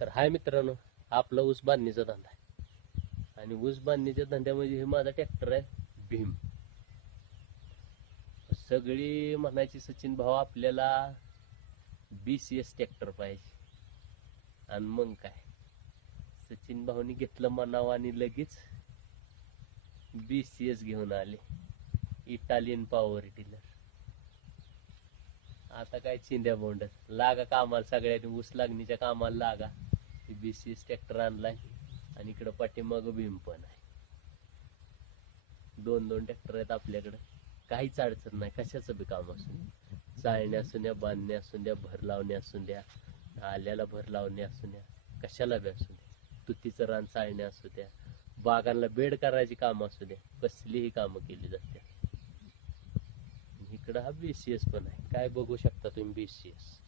तर हाय मित्रांनो, आपला ऊस बांधणीचा धंदा आहे आणि ऊस बांधणीच्या धंद्यामध्ये हे माझा ट्रॅक्टर आहे भीम. सगळी म्हणायची सचिन भाऊ आपल्याला BCS ट्रॅक्टर पाहिजे. आणि मग काय, सचिन भाऊनी घेतलं मनाव आणि लगेच BCS घेऊन आले, इटालियन पॉवर टिलर. आता काय चिंध्या बोंडत लागा कामाला, सगळ्यांनी ऊस लागणीच्या कामाला लागा. BCS ट्रॅक्टर आणलाय आणि इकडं पाठीमाग भीम पण आहे. दोन ट्रॅक्टर आहेत आपल्याकडं. काहीच अडचण नाही, कशाचं बी काम असू द्या, चाळण्या असू द्या, बांधण्या असू द्या, भर लावणे असू द्या, आल्याला भर लावणे असू द्या, कशाला बी असू द्या, तुतीचं रान चाळण्या असू द्या, बागांना बेड करायची कामं असू द्या, कसलीही कामं केली जाते. इकडं हा BCS पण आहे, काय बघू शकता तुम्ही BCS.